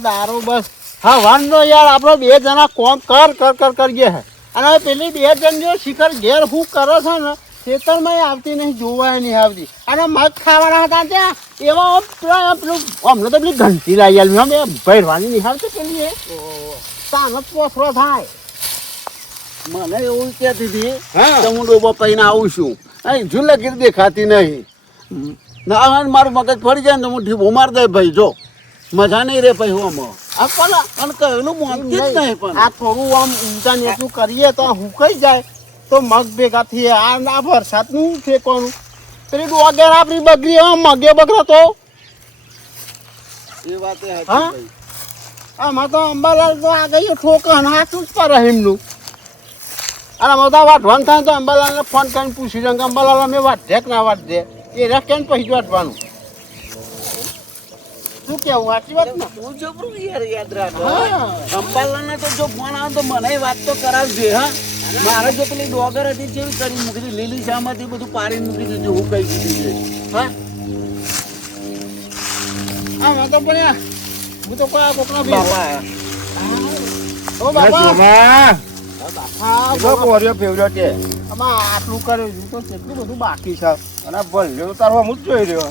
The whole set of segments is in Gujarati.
દારૂ બસ હા વાંધો યાર આપણે બે જણા કોમ કરીએ હે અને પેલી બે જણ જો શિખર ઘેર હું કરે છે ને ખેતરમાં આવતી નહીં જોવાય નહીં આવતી અને મગ ખાવાના હતા ત્યાં એવા પેલું અમને તો પેલી ઘંટી લાવી આવી અમે ભરવાની નહીં આવતી પેલી એ તાનો પોસરો થાય મને એવું કહેતી હતી કે હું ડોબો પૈને આવું છું અહીં ઝુલગીર દેખાતી નહીં ના મારું મગજ ફરી જાય ને તો હું ઢીબો મારી દે ભાઈ જો મજા નહીં રે ભાઈ હું આ કોલા અને કહેલું મોનતી જ નહીં પણ આ થોડું આમ ઊંચા નીચું કરીએ તો હુકાઈ જાય તો મગ ભેગા થઈએ આ ના વરસાદનું ફેંકવાનું પેલી ડોગર આપણી બગડી મગે બગડો તો એ વાત હા આમાં તો અંબાલાલ તો આ ગયું ઠોકન હાથું જ પર એમનું અને બધા વાટવાનું થાય તો અંબાલાલને ફોન કરીને પૂછી દઉં કે અંબાલાલ અમે વાટે કે ના વાટે એ રસ્તે પછી વાટવાનું શું કેવું સાચી વાત ને તું જબરું યાદ રાખો અંબાલાલને તો જો ફોન આવે તો મને વાત તો કરાવજે હા મારે જો પેલી ડોગર હતી જેવી કરી મૂકી લીલી શામાંથી બધું પાડી મૂકી દીધું હું કઈ દીધું છે હા મેં તો પણ હું તો કોઈ કોકના બાપા ઓ બાપા આટલું કર્યું તો કેટલું બધું બાકી છે અને ભલ્યો તારો હું જ જોઈ રહ્યો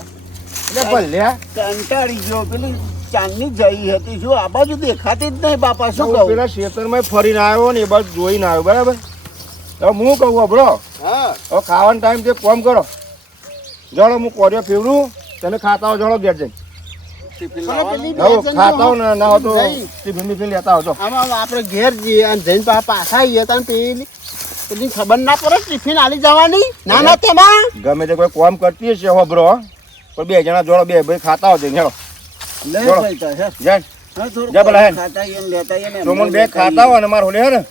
એટલે ભલ્યા કંટાળી ગયો પેલી ચાંદની જઈ હતી જો આ બાજુ દેખાતી જ નહીં બાપા શું કહું પેલા ખેતરમાં ફરીને આવ્યો ને એ બાજુ જોઈને આવ્યો બરાબર હવે હું કહું અભરો હા હવે ખાવાનો ટાઈમ છે કોમ કરો જળો હું કોર્યો ફેવરું તમે ખાતા હો જળો ઘેર જઈને ખાતા હો ને ના હો તો ટિફિન બિફિન લેતા આવજો આમાં આપણે ઘેર જઈએ અને જઈને પાછા આવીએ તો પેલી ખબર ના પડે ટિફિન આલી જવાની ના ના તેમાં ગમે તે કોઈ કોમ કરતી હશે અભરો પણ બે જણા જોડો બે ભાઈ ખાતા હો જઈને બે ખાતા હોય ને મારે હોલે હે ને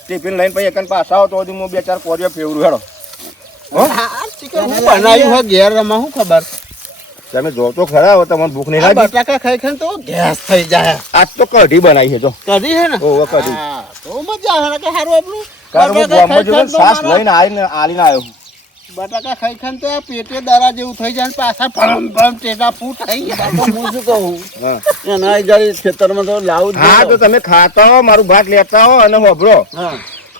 ટિફિન લઈને પછી એક પાછા આવો તો હું બે ચાર કોરિયો ફેવરું હેડો બનાવ્યું હોય ઘેર રમા શું ખબર તમે જો તો ખરા હવે તમને ભૂખ નહીં લાગી બટાકા ખાઈ ખાઈ તો ગેસ થઈ જાય આજ તો કઢી બનાવી છે જો કઢી હે ને ઓ કઢી તો મજા આવે કે સારું આપણું કારણ ગામમાં જો સાસ લઈને આવીને આવ્યો બટાકા ખાઈ ખાઈને તો પેટે દરા જેવું થઈ જાય પાછા ભમ ભમ ટેટા ફૂટ થઈ ગયા તો હું શું કહું એના જરી ખેતરમાં તો લાવું હા તો તમે ખાતા હો મારું ભાત લેતા હો અને હોભરો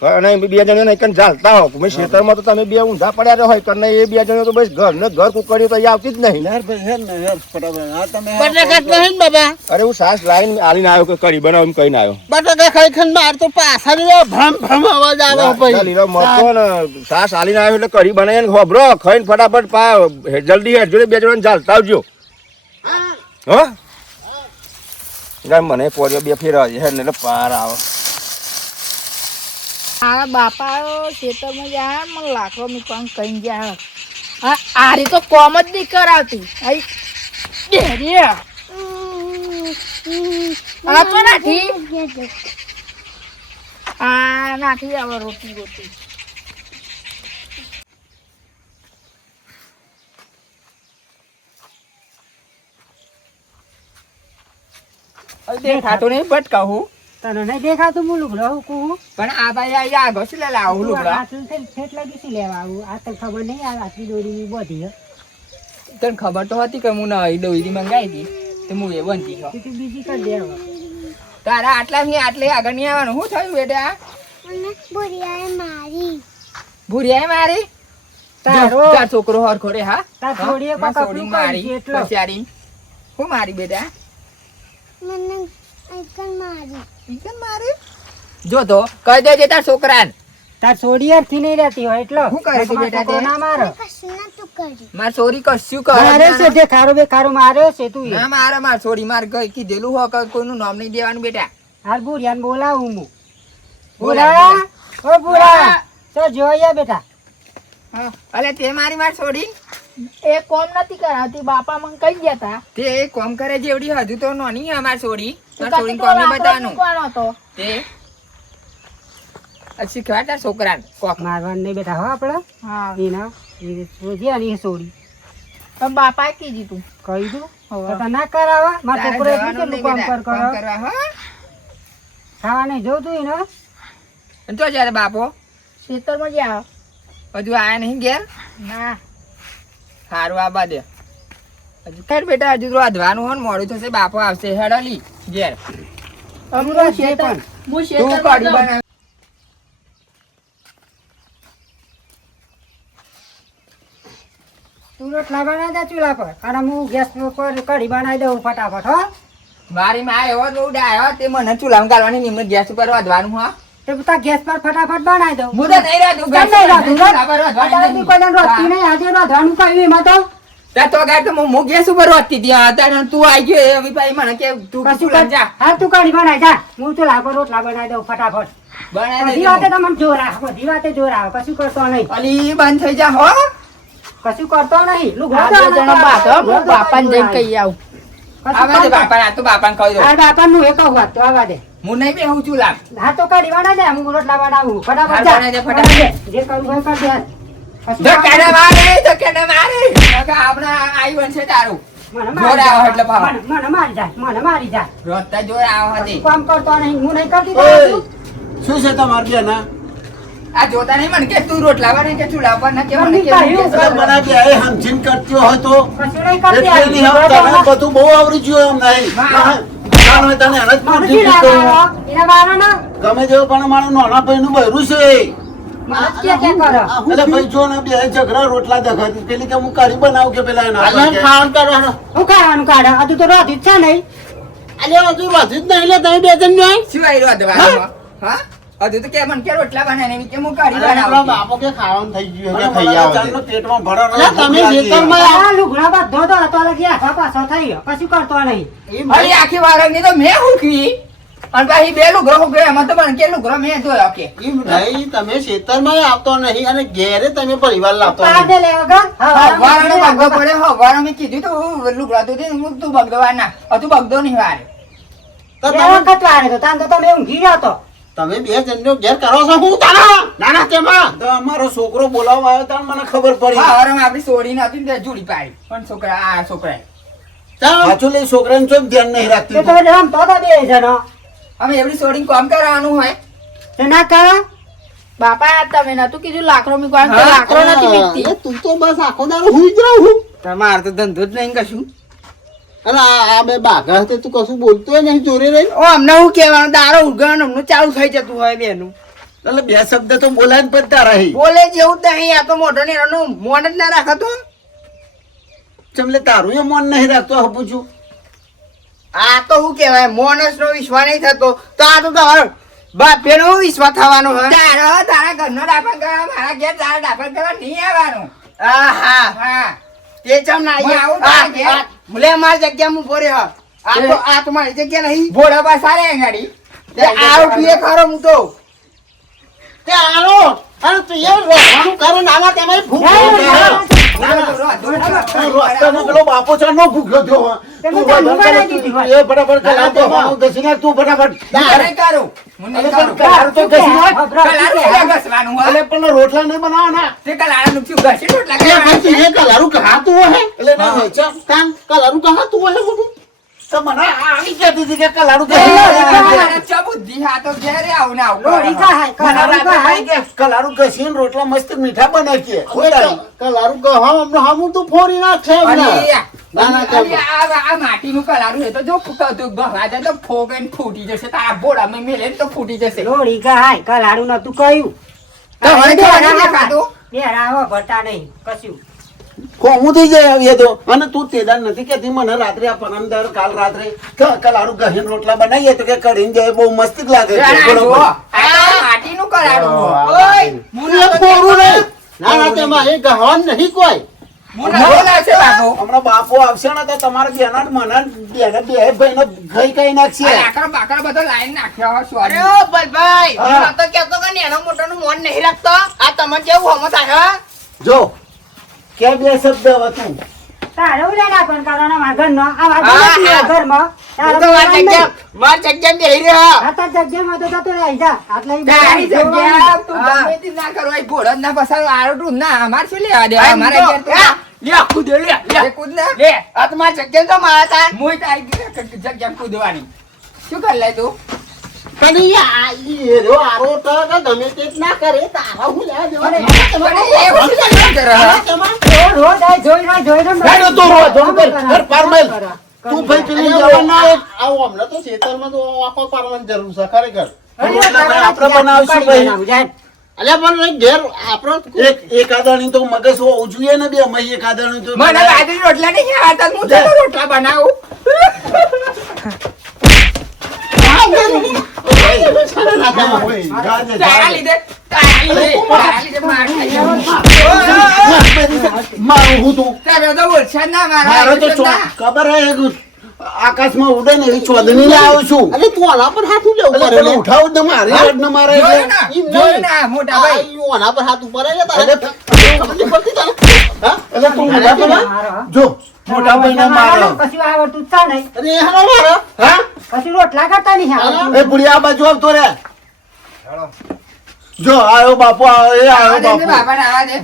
અને બે જણને એક ચાલતા હો મેં ખેતરમાં તો તમે બે ઊંધા પડ્યા હોય કરીને એ બે જણો તો બસ ઘર ને ઘર કુકડ્યું તો એ આવતી જ નહીં અરે હું સાસ લાઈન આલીને આવ્યો કે કઢી બનાવ કહીને આવ્યો બટાકા ખાઈ ખાઈને માર તો પાછા ભમ ભમ અવાજ આવે લીલો મરતો ને સાસ આલીને આવ્યો એટલે કઢી બનાવીને હોભરો ખાઈને ફટાફટ જલ્દી હેડ જોડે બે જણને ચાલતા આવજો હો મને પોર્યો બે ફેરવા છે એટલે પાર આવે આ બાપા ખેતરમાં જાય મને લાકડો મૂકવાનું કઈ જાય આરી તો કોમ જ નહીં કરાવતી નાખી આવે રોટી રોટી દેખાતો નહીં બટ કહું તને નહીં દેખાતું હું લુગડો કહું પણ આ ભાઈ આગળ શું લે આવું લુગડો ઠેઠ લાગી શું લેવા આવું આ તને ખબર નહીં આ આટલી દોરી બધી તને ખબર તો હતી કે હું નવી દોરી મંગાવી હતી તો હું એ બનતી તું બીજી કરી દે હવે તારા આટલા આગળ નહીં આવવાનું શું થયું બેટા ભૂરિયાએ મારી તારો છોકરો હરખો રે હા તાર છોડીએ છોડી મારી પછી હું મારી બેટા જો તો કહી દેજે તાર છોકરાને તાર છોડી થી નહીં રહેતી હોય એટલે શું કરે છે બેટા ના મારે માર છોરી કશું કરે મારે છે જે ખારો બે ખારો માર્યો છે તું ના મારે માર છોડી માર ગઈ કીધેલું હો કે કોઈનું નામ નહીં દેવાનું બેટા હાલ બુરિયાને બોલાવું હું બોલા ઓ બોલા તો જોઈએ બેટા હા અલે તે માર છોડી એ કોમ નથી કરાવતી બાપા મને કઈ ગયા તા તે કોમ કરે જેવડી હજુ તો નોની અમાર છોડી છોડી કોમ બતાવાનું કોણ હતો તે શીખવા તાર છોકરાને કોક મારવાનું નહીં બેટા હો આપણે હા એના રોજી અને એ છોડી પણ બાપાએ કીધું તું કહી દઉં તો ના કરાવા મારા છોકરો એટલું કેટલું કામ કરવા હો ખાવાને જોતું એને તો જયારે બાપો ખેતરમાં જ આવો હજુ આયા નહીં ઘેર ના સારું આબા દે ખેર બેટા હજુ તો અધવાનું હોય ને મોડું થશે બાપો આવશે હેડલી ઘેર હું ખેતર તું ખેતરમાં કઢી જાઉં. બનાવ તું રોટલા બનાવી દે ચૂલા પર અને હું ગેસ પર કઢી બનાવી દઉં ફટાફટ હો. મારી માં એવો બહુ ડાયો તે મને ચૂલામાં ગાળવાની નિમને ગેસ ઉપર વધવાનું હા તે બધા ગેસ પર ફટાફટ બનાવી દઉં. હું તો નહીં રહેતું કેમ નહીં રહેતું? ચૂલા પર અત્યારે તું કોઈને રોટલી નહીં, આજે રોધવાનું કહ્યું એમાં તો. તો ગાય તો હું ગેસ ઉપર વધતી હતી અત્યારે તું આવી ગયો એવી ભાઈ મને કે તું કશું ચૂલા કર. જા હા તું કઢી બનાવી જા, હું ચૂલા પર રોટલા બનાવી દઉં ફટાફટ. બનાવી બધી વાતે તમને જોર આવે, બધી વાતે જોર આવે, કશું કરતો નહીં, અલી બંધ થઈ જા હો કશું કરતો નહીં. લુગડો આ તો બે જણા આના બાધો, પર હું બાપાને જઈને કહી આવું. કશું આવા દે કરતો. બાપા આ તો બાપાને કહી દો આ બાપાનું એ કહું વાત તો આવવા દે. હું નહીં બેહું ચૂલા હા તો કઢી બનાવી દે, હું રોટલા બનાવું ફટાફટ હા, જા. બનાવી દે, ફટાફટ. જે કરવું હોય કર દે. કશું ધક્કાને મારે ધક્કાને મારે ધક્કા આપણા આઈ બનશે તારું મને જોર આવો એટલે ભાવ. મને મારી જાય, મને મારી જાય. રોજતા જોર આવો હતી કામ કરતો નહીં, હું નહીં કરતી તો ઓય, શું? શું છે તમારે બેના આ જોતા નહીં મને કે તું રોટલા બને કે ચૂલા ઉપર ના કે મને મમ્મી કે કહ્યું. ગેસ પર મને બે સમજીને કરતી હોય તો કશું નહીં કરતી એટલે નહીં આ. આમ તમે બધું બહુ આવડી ગયું એમ નહીં હા. જાણ હોય તને એને જ મને પૂછી શી પૂછતો લાગે હું. આવો? એના બારામાં? ગમે તેવું પણ મારું નાના ભાઈનું બૈરું છે મને જ કે કરો. એટલે ભાઈ જો ને બે ઝઘડા રોટલા દખાતી પેલી કે હું કાઢી બનાવું કે પેલા એના ખાવાનું કરવાનો હું ખાવાનું કાઢે? હજુ તો રોટી જ છે નહીં. અલ્યા હજુ વાંચી જ નહીં લે તમે બે જણ ને શું આવી રહ્યો દવાનું હા હજુ તો કે મને કે રોટલા બનાવે ને કે હું કાઢી બનાવું બાપો કે ખાવાનું થઈ ગયું મને કે થઈ મારા આવો ચાંદનો પેટમાં ભરો ને અલ્યા, તમે ભૂખ લાગી. ખેતરમાં આ લુગડા બધો તો હતો લગી આખા પાછો થઈ ગયો, કશું કરતો નહીં. અરે આખી વારંગની તો મેં હુકવી અને પછી બે લુગરો હુકવે એમાં તો મને કે લુગરો મેં જોયો કે એમ નહીં તમે ખેતરમાં આવતો નહીં અને ઘેરે તમે પરિવાર લાવતો નહીં પાડે લે વગર. વારણે બગડો પડે હવારે મેં કીધું તો હું લુગડા તો દે હું તું બગડવા ના તું બગડો નહીં વારે તો બે તમે વખત વાળે તો તાન તો તમે ઊંઘી જાઓ તો. તમે બે જણનો ઘેર કરો છો હું તારા નાના તેમાં તો અમારો છોકરો બોલાવવા આવ્યો તાણ મને ખબર પડી હવારે આપડી સોડી નતી ને તે જોડી પાડી પણ છોકરા આ છોકરાએ ચાલ પાછું લઈ છોકરાને ચોક ધ્યાન નહીં રાખતી તે તો રમતો તો બે જણો. અમે એવડી સોડી કામ કરવાનું હોય તે ના કરો. બાપા તમે નતું કીધું લાકડો મૂકવાનું તો હા, લાકડો નથી મીકતી. અરે તું તો બસ આખો દાડો હુઈ જ રહું હું તમારે તો ધંધો જ નહીં કશું અને આ બે બાઘા હતી તું કશું બોલતો નહીં જોરે રહી ઓ અમને હું કહેવાનું દારો ઉગવાનું અમને ચાલુ થઈ જતું હોય બેનું એટલે બે શબ્દ તો બોલાય ને પડતા રહી બોલે જેવું જ નહીં આ તો મોઢો ને એનું મોન જ ના રાખતો ચમલે તારું એ મન નહીં રાખતો હું પૂછું આ તો શું કહેવાય મોનસ નો વિશ્વાસ નહીં થતો તો આ તો તમારો બાપે નો વિશ્વાસ થવાનો હોય તારા ઘરનો ડાપણ કરવા મારા ઘેર તારા ડાપણ કરવા નહીં આવવાનું હા હા તે ચમ ના આવું તારા ઘેર ભલે મારી જગ્યા હું ભરે હ આ તો મારી જગ્યા નહીં ભોળા બા સારે ગાડી આવું પીએ ખરો હું તો તે આલો અને તું એ રોવાનું કરે નાના તેમાં ભૂખ રસ્તાનો પેલો બાપો ચાંદનો ભૂખ્યો થયો હોય. તે તું બધા વધારે મુકાઈ દીધી એ ફટાફટ કલાક તો હું ઘસી નાખ, તું ફટાફટ તારે કરું હું નહીં કરું કલાક તો ઘસી નાખ. કલારું ક્યાં ઘસવાનું હોય એટલે પણ રોટલા નહીં બનાવવાના તે કલારા નું શું ઘસી રોટલા એ ભાઈ તું એ કલારું કહાતું હોય એટલે ના હોય છે. કાન કલારું કહાતું હોય બધું તો મને આવી કહેતી હતી કે કલારું બુદ્ધિ હા તો ઘેરે આવું ને આવું લોઢી ખાય, કલારું ખાય. કલારું ઘસીને રોટલા મસ્ત મીઠા બનાવીએ કલારું કહા અમને હમું તું ફોડી નાખશે એમને. ના, ના, ચાલો. આ માટીનું કલારું છે તો જો ફૂટતું ભગવા જાય તો ફોગે ને ફૂટી જશે તારા બોડામાં મેલે ને તો ફૂટી જશે લોઢી ખાય, કલાડું નતું કહ્યું. તો હવે તો આને દેખાતું. બે રાહો ભરતા નહીં કશું. કોમું થઈ જાય આવીએ તો અને તું તેદાર નથી કેતી મને રાત્રે આ પરમદાર કાલ રાત્રે કલારું ઘસીને રોટલા બનાવીએ તો કે કઢીને જાય બહુ મસ્ત લાગે છે. આ બોલો, જુઓ, બોલો. આ તો માટીનું કલારું છે. ઓય, ઓય, તું એ ફોડું નહીં. ના ના તેમાં એ ગહન નહીં કોઈ હું નવો લાવશે બાપુ. હમણાં બાપો આવશે ને તો તમારા બેના મને બેને બે ભાઈને ગઈ કઈ નાખશે આ લાકડો બાકડો બધો લાઈન નાખ્યો હોય, sorry. અરે ઓ બલભાઈ હા. હું તો કહેતો કે નેનો મોટોનું મોન નહીં રાખતો આ તમને કેવું હમો થાય હા? જો કે બે શબ્દ હતું તારે ઉલ્યા ના પણ કરવાના મારા ઘરનો. આ મારા હા, ઘરનો હા. ઘરમાં. હું તો મારી જગ્યામાં બેહી રહ્યો. આ તાર જગ્યામાં તો જતો રહી જા. આટલે ઈ તારી જોવાનું. જગ્યા તું ગમે તે ના કરો, આ ઘોડો જ ના પસારો, આરોટું ના, અમારે શું લેવા દેવા? આમ અમારા તો, ઘેર તો ના. એ કૂદ ને. આ તમારી જગ્યા તો મારા તા મુંય તારી જગ્યામાં કૂદવાની. શું કરી લે તું? કદી આ ઈ રહ્યો આરો તો ગમે તે જ ના કરે તારા હું લેવા દેવા રોજ આ જોઈને હેડો તો રોજ જોન કર હર પારમેલ તું ભાઈ પેલી જવાના આવો હમણાં તો ખેતરમાં તો આખો પારવાની જરૂર છે ખરેખર આપણે બનાવશું ભાઈ અલ્યા પણ ઘેર આપણો એક આદાણી તો મગજ હોવું જોઈએ ને બે અમે એક આદાણી તો મને બાજરી રોટલા નહીં આવતા હું તો રોટલા બનાવું તારા લીધે મારું હું તું તારે તો વરસાદ ના મારો મારા તો ખબર હે આકાશમાં ઉડે ને એવી ચોદની લાવું છું અરે તું આના પર હાથ ઉડે એટલે ઉપર પેલો ઉઠાવું જ ને મારી હેડ ને મારે જોયું ને? જોયું ને આ મોટા ભાઈ આના પર હાથ ઉપર આવે તારે ખબર નહીં પડતી તને હા એટલે તું મોટા પેલા જો મોટા ભાઈ ને મારો કશું આવડતું જ છે નહીં. અરે એ હાલો મારો હા કશું રોટલા કરતા નહીં આવડતું. એ પુડી આ બાજુ આવતો રે જો આયો બાપુ એ આયો આવા દે ને બાપુ બાપાને આવા દે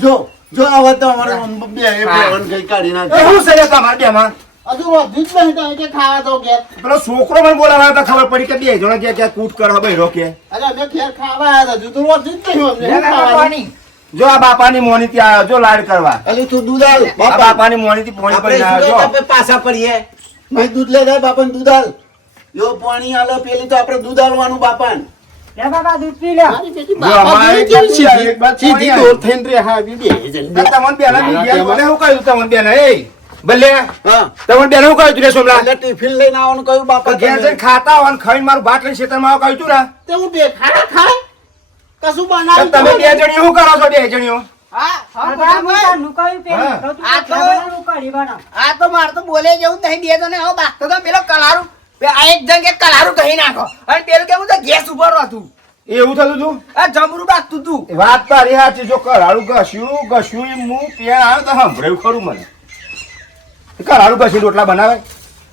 જો આવો તો અમારે બે બેવન કઈ કાઢી નાખે શું છે તમારે બેમાં હજુ વધુ જ નહીં તો કે ખાવા તો ઘેર પેલો છોકરો મને બોલાવા તો ખબર પડી કે બે જણા ક્યાં ક્યાં કૂટ કરવા બહેરો કે અરે અમે ઘેર ખાવા આવ્યા હતા હજુ તો વધુ જ નહીં અમને લે શું ખાવાનું? પાણી જો આ બાપાની મોની થી આવ્યો જો લાડ કરવા અલી તું દૂધ આલ આ બાપા બાપાની મોની થી પોણી આપણે પડી આવ્યો આપણે પાછા પડીએ મેં દૂધ લે જાય બાપાને દૂધ આલ જો પાણી આલો પેલી તો આપણે દૂધ આલવાનું બાપાને લે બાબા દૂધ પી લો. મારી બેટી જો બાપા અમારે જેવી એક સીધી- એક બાદ સીધી પાણી દોર થઈને રે હા બી બે જણ બે. તમને બેના ની ઘેર બોલે હું કહ્યું તમને બેના એ ભલે હા તમને બેના હું કહ્યું તું રે સોમલા એટલે ટિફિન લઈને આવવાનું કહ્યું બાપા ઘેર જઈને તમે. ખાતા હોય ને ખાઈને મારું ભાત લઈને ખેતરમાં આવો કહ્યું તું ને તે હું બે ખાડા ખાય કશું તો બનાવ્યું તમે તો બે જણીઓ શું કરો છો બે જણીઓ હા હા બાબા, મોટા ભાઈ. તારનું કહ્યું પેલું. હા. તો તું આ તો- રોટલા બનાવ, કઢી બનાવ. આ તો મારે તો બોલે જેવું નહીં દે તો ને હવે બાગતો તો પેલો કલારું આ એક જણ કે કલારું કહી નાખો અને પેલું કેવું તો ગેસ ઉપર હતું એવું થતું તું આ જમરૂ બાગતું તું વાત તારી સાચી જો કરાળું ઘસ્યું એમ હું પેણ આવ્યો તો સાંભળ્યું ખરું મને કરાળું ઘસી રોટલા બનાવે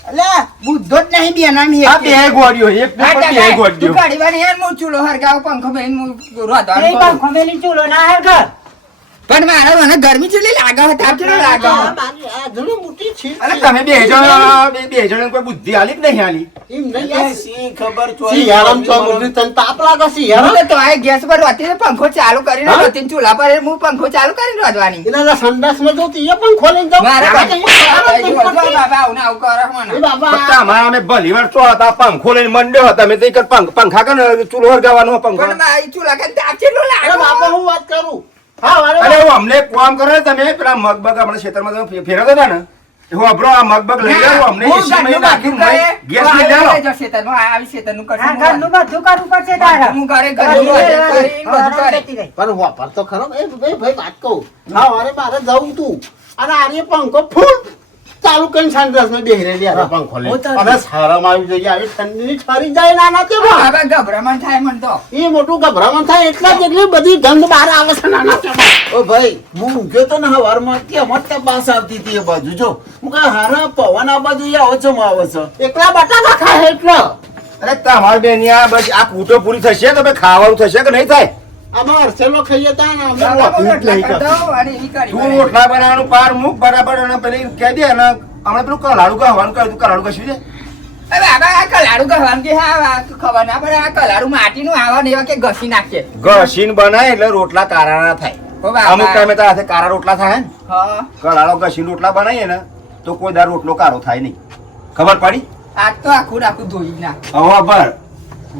એટલે બુદ્ધો જ નહીં બેનાની આ બે ગોળીઓ એક હા, પર બે તું ગોળીઓ કાઢીવાની યાર હું ચૂલો હરગાવ પંખો બેન હું એ રોધવાનું પણ કરું. ખમેલી ચૂલો ના હે ઘર. પણ મારે મને ગરમી ચેટલી લાગે છે તાપ ચેટલો લાગે આ છે. મારી આ જણો મોટી છે અરે તમે બે જણ બે જણ કોઈ બુદ્ધિ આલી કે નહીં આલી એમ નહીં એટલે યાર. શી ખબર ચોરી શિયાળામાં તો બધું તને તાપ લાગે છે હું યાર. તો આ ગેસ પર રોતી પંખો ચાલુ કરીને હા? રોતી ચૂલા પર હું પંખો ચાલુ કરીને રોધવાની એના તો સંડાસમાં જોતી એ પણ ખોલીને જાઉં. મારે આ બાજુ કંઈ ખબર જ નહીં પડતી. બાબા આવું ને આવું કરો મને. એ બાબા તમારા અમે ભલી વાર ચો હતા પંખો લઈને મંડ્યો હતા તમે તો પંખા કને ચૂલો હરગાવાનો પંખો પણ મારી ચૂલા કે તાપ ચેટલો અરે લાગે બાપા હું વાત કરું હા વારે અરે હું અમને એક કામ કરો ને તમે પેલા મગબગ આપણે ખેતરમાં તમે ફેરવતા હતા ને હું અભરો આ મગબગ લઈ જાવ અમને હું એસી માં ઘરનું નાખ્યું બધું કરે. ગેસ લઈ જાવ આ જશે તને, આ આવી શેતાનનું કરશું આ હું ઘરનું બધું કરવું પડશે તારે. હું ઘરે ઘરનું બધું કરીને બધું કરે. જતી રહી. પણ વાપર તો ખરો એ ભાઈ વાત કહું હા વારે મારે જવું તું અને આરે પંખો ફૂલ ચાલુ કરીને સંડાસમાં બેહી રહેલી આ પંખો લે અને શરમ આવી જોઈએ આવી ઠંડીની ઠરી જાય નાના તે હા, હવે ગભરામણ થાય મને તો. એ મોટું ગભરામણ થાય એટલા જ એટલી બધી ગંધ બહાર આવે છે નાના તેમાં. ઓ ભાઈ હું ઊંઘ્યો તો ને હવારમાં ત્યાં મત બાસ આવતી હતી એ બાજુ જો હું કહે હારા પવન આ બાજુ આવો છો આવો છો એકલા બટાકા ખાય એટલો અરે તમારે બેન આ બસ આ પૂટો પૂરી થશે તો ભાઈ ખાવાનું થશે કે નહીં થાય આમાં અરસેલો ખાઈએ તા ને અમે બાબા, હું વધુ જ રોટલા નહીં કરી કરતા. દઉં અને ઈ કરી તું મને. રોટલા બનાવવાનું પાર મૂક બરાબર અને પેલી કહી દે અને હમણાં પેલું કલાડું કહેવાનું કહ્યું કલાડું કશું છે હવે બાબા, આ કલાડું ગહવાનું કે હા, આ ખબર ના પડે. આ કલાડું માટીનું આવા ને એવા કે ઘસી નાખીએ. ઘસીને બનાય એટલે રોટલા કારા ના થાય ઓ બાબા. અમુક ટાઈમે તો હાથે કારા રોટલા થાય ને હા, કલાડો ઘસીને રોટલા બનાવીએ ને તો કોઈ દાર રોટલો કારો થાય નહીં ખબર પડી આજ તો આખું આખું ધોઈ નાખ. હવે બર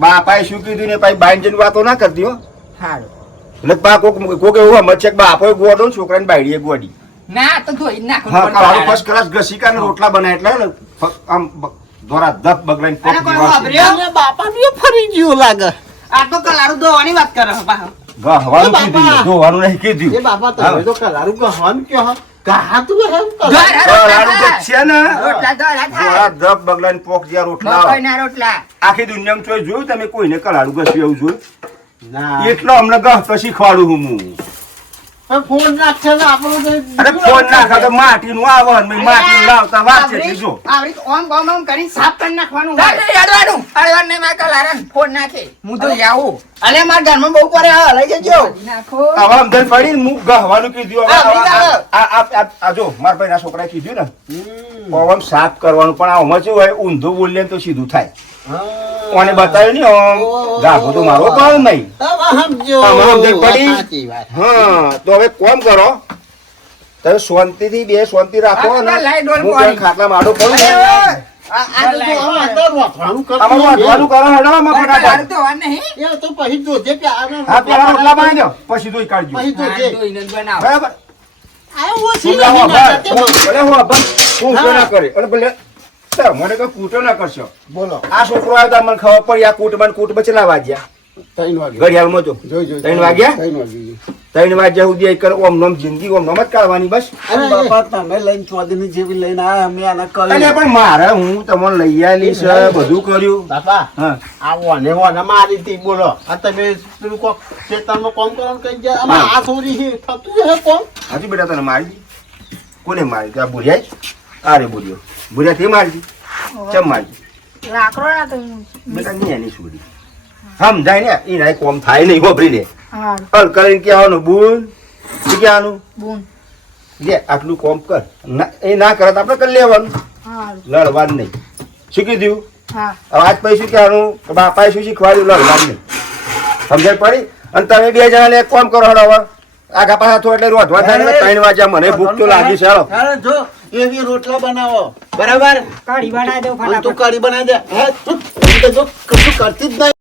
બાપાએ શું કીધું ને ભાઈ બાઈન જઈને વાતો ના કરતી હો હારું. એટલે બા કોક એવું સમજ છે કે બાપોએ ગોડો ને છોકરાને બાયડીએ ગોડી ના, તો ધોઈ જ નાખું. હા પણ કાળું બરાબર. ફર્સ્ટ ક્લાસ ઘસી કાને રોટલા બનાય એટલે ને આમ ધોરા ધપ બગડાઈને પોક અને કોઈ દીવાલ વાપર્યો? અને બાપાને એ ફરી ગયું લાગે આ તો કલાડું ધોવાની વાત કરે છે પાછો. ગહવાનું એ કીધું બાપા. ધોવાનું નહીં એ કીધું બાપા તમે તો કલારું ગહવાનું કયો હો? ગાતું એમ ધોર, કલારું. હા, રોટલા કલાડું થાય. ઘસશે ને રોટલા ધોરા થાય. ધોરા ધપ બગડાઈને પોક જ્યાં રોટલા આવે. મકાઈના રોટલા. આખી દુનિયામાં ચોય જોયું તમે કોઈને કલાડું ઘસ્યું એવું જોયું ના એટલો અમને ગહ તો શીખવાડું હું પણ ફોન નાખશે ને આપણું તો અરે ફોન નાખા તો માટીનું આવે ને મેં માટીનું લાવતા વાત છે આવરી- જો આવરી ઓમ ઓમ ઓમ કરીને સાફ કરી નાખવાનું. અડવાનું નહીં, મારે કલારણ ફોન નાખે. હું તો આવું. અને મારા ઘરમાં બહુ પડે હા લઈ જજો નાખો હવે સમજણ પડી ને હું ગહવાનું કીધું હવે હા, ભાઈ, આ જો મારા ભાઈ ના છોકરાએ કીધું ને ઓમ સાફ કરવાનું પણ આમાં શું હોય ઊંધું બોલીએ ને તો સીધું થાય કોને બતાવ્યું નહીં ઓમ ગાભો તો મારો કામ નહીં હવે સમજો. હવે સમજણ પડી? સાચી વાત. હા તો હવે કોમ કરો તમે શાંતિથી બે શાંતિ રાખો હા, ને લાઈ ડોલ હું પાડી. ત્યાં ખાટલા માડો કરું ને આ તો જો હવે અંદર રોતવાનું કરતું અમારું વાંચવાનું કરો હેડો આમાં તારે ફટાફટ તો વાર નહીં એ તો પછી જોજે કે આને હા પેલા રોટલા બનાવી દો પછી ધોઈ કાઢજો પછી જોજે. બરાબર આ હું હું સીધા લાવો સીધા અભા. જાતે બોલું. ભલે હું અભા. હું ઊંચો ના કરે અને ભલે સર, મને કોઈ કૂટો ના કરશો બોલો આ છોકરો આવ્યો તો મને ખબર પડી આ કૂટમાં ચલા વાગ્યા 3 વાગે ઘડિયાળમાં જો જોઈ જોઈ 3 વાગ્યા 3 વાગે 3 વાગ્યા સુધી એક ઓમ નોમ જિંદગી ઓમ નોમ જ કાઢવાની બસ અરે બાપા તમે લઈને ચોદની જેવી લઈને આયા અમે આને અને કહ્યું પણ મારે હું તમને લઈ આલી છે બધું કર્યું બાપા હા આ ઓને મારી હતી બોલો આ તમે પેલું કોક ખેતરમાં કામ કરવાનું કઈ ગયા આમાં આ થોડી છે થતું છે કોમ હજુ બેટા તને મારી દી કોને મારી દી? આ બુરિયા અરે બુરિયો બુરિયા તે મારી દી ચમ મારી દી? લાકડો ના તો બેટા નહીં એની છોડી સમજાય ને એ નાય કોમ થાય નહીં ગોભરી લે હારું હલ કરીને કહેવાનું બુન શું કહેવાનું બોન લે આટલું કોમ કર એ ના કરે તો આપણે કરી લેવાનું હારું લડવાનું નહીં શું કીધું હા હવે આજ પછી શું કહેવાનું કે બાપાએ શું શીખવાડ્યું લડવાનું નહીં સમજણ પડી અને તમે બે જણાને એક કામ કરો હડો હવે આગા પાછા થોડું એટલે રોધવા થાય ને 3 વાગ્યા મને ભૂખ તો લાગી છે હેલો અરે જો એવી રોટલા બનાવો બરાબર કઢી બનાવી દો અને તું ફટાફટ કઢી બનાવી દે હે તું જો કશું કરતી જ નહીં